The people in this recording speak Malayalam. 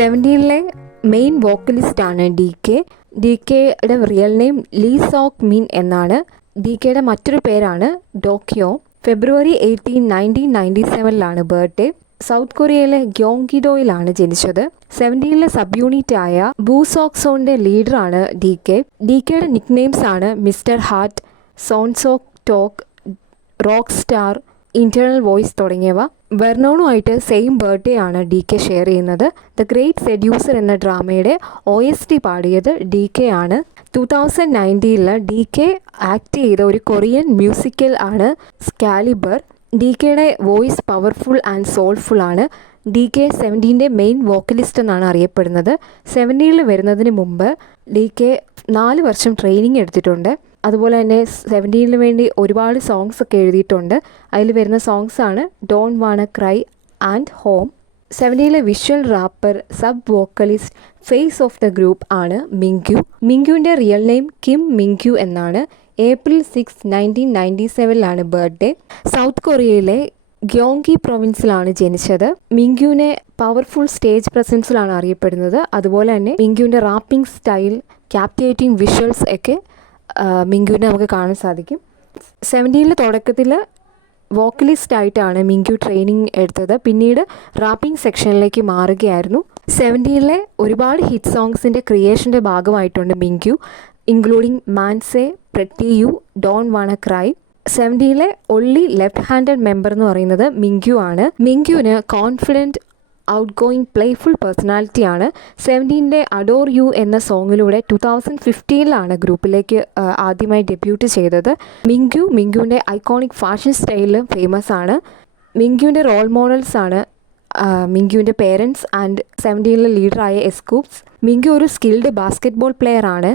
സെവൻറ്റീനിലെ മെയിൻ വോക്കലിസ്റ്റാണ് ഡി കെ. ഡി കെയുടെ റിയൽ നെയിം ലീ സോക് മിൻ എന്നാണ്. ഡി കെയുടെ മറ്റൊരു പേരാണ് ഡോക്യോ. ഫെബ്രുവരി 18, 1997 ബർത്ത്ഡേ. സൗത്ത് കൊറിയയിലെ ഗ്യോങ്കിഡോയിലാണ് ജനിച്ചത്. 70-ലെ സബ് യൂണിറ്റായ ബൂസോക്സോണിൻ്റെ ലീഡറാണ് ഡി കെ. ഡി കെയുടെ നിക് നെയിംസ് ആണ് മിസ്റ്റർ ഹാർട്ട്, സോൺസോക്ക് ടോക്ക്, റോക്ക് സ്റ്റാർ, ഇന്റേണൽ വോയിസ് തുടങ്ങിയവ. വെർണോണുമായിട്ട് സെയിം ബർത്ത്ഡേ ആണ് ഡി കെ ഷെയർ ചെയ്യുന്നത്. ദ ഗ്രേറ്റ് സെഡ്യൂസർ എന്ന ഡ്രാമയുടെ OST പാടിയത് ഡി കെ ആണ്. 2019 ഡി കെ ആക്ട് ചെയ്ത ഒരു കൊറിയൻ മ്യൂസിക്കൽ ആണ് സ്കാലിബർ. ഡി കെയുടെ വോയിസ് പവർഫുൾ ആൻഡ് സോൾഫുൾ ആണ്. ഡി കെ 70-ൻ്റെ മെയിൻ വോക്കലിസ്റ്റ് എന്നാണ് അറിയപ്പെടുന്നത്. 70-ൽ വരുന്നതിന് മുമ്പ് ഡി കെ 4 വർഷം ട്രെയിനിങ് എടുത്തിട്ടുണ്ട്. അതുപോലെ തന്നെ 70-ന് വേണ്ടി ഒരുപാട് സോങ്സ് ഒക്കെ എഴുതിയിട്ടുണ്ട്. അതിൽ വരുന്ന സോങ്സ് ആണ് don't wanna cry and home. 70-ലെ visual rapper, sub vocalist, face of the group ആണ് മിങ്ക്യു. മിങ്ക്യുവിൻ്റെ റിയൽ നെയിം കിം മിങ്ക്യു എന്നാണ്. April 6, 1997 birthday. സൗത്ത് കൊറിയയിലെ ഗ്യോങ്കി പ്രൊവിൻസിലാണ് ജനിച്ചത്. മിങ്ക്യുവിനെ പവർഫുൾ സ്റ്റേജ് പ്രസൻസിലാണ് അറിയപ്പെടുന്നത്. അതുപോലെ തന്നെ മിങ്ക്യുവിൻ്റെ റാപ്പിംഗ് സ്റ്റൈൽ, ക്യാപ്റ്റിവേറ്റിംഗ് വിഷ്വൽസ് ഒക്കെ മിങ്ക്യുവിനെ നമുക്ക് കാണാൻ സാധിക്കും. 70-ലെ തുടക്കത്തിൽ വോക്കലിസ്റ്റ് ആയിട്ടാണ് മിങ്ക്യു ട്രെയിനിങ് എടുത്തത്. പിന്നീട് റാപ്പിംഗ് സെക്ഷനിലേക്ക് മാറുകയായിരുന്നു. 70-ലെ ഒരുപാട് ഹിറ്റ് സോങ്സിൻ്റെ ക്രിയേഷൻ്റെ ഭാഗമായിട്ടുണ്ട് Mingyu, including Mansae, pretty you, don't wanna cry. 70-ലെ ഒൺലി ലെഫ്റ്റ് ഹാൻഡഡ് മെമ്പർ എന്ന് പറയുന്നത് മിങ്ക്യു ആണ്. മിങ്ക്യുവിന് കോൺഫിഡൻറ്റ്, ഔട്ട് ഗോയിങ്, പ്ലേഫുൾ പേഴ്സണാലിറ്റിയാണ്. 70-ൻ്റെ അഡോർ യു എന്ന സോങ്ങിലൂടെ 2015 ഗ്രൂപ്പിലേക്ക് ആദ്യമായി ഡെബ്യൂട്ട് ചെയ്തത്. മിങ്ക്യുവിൻ്റെ ഐക്കോണിക് ഫാഷൻ സ്റ്റൈലിലും ഫേമസ് ആണ്. മിങ്ക്യുവിൻ്റെ റോൾ മോഡൽസ് ആണ് മിങ്ക്യുവിൻ്റെ പേരൻസ് ആൻഡ് 70-ലെ ലീഡറായ എസ്കൂപ്സ്. മിങ്ക്യു ഒരു സ്കിൽഡ് ബാസ്കറ്റ്ബോൾ പ്ലെയർ ആണ്.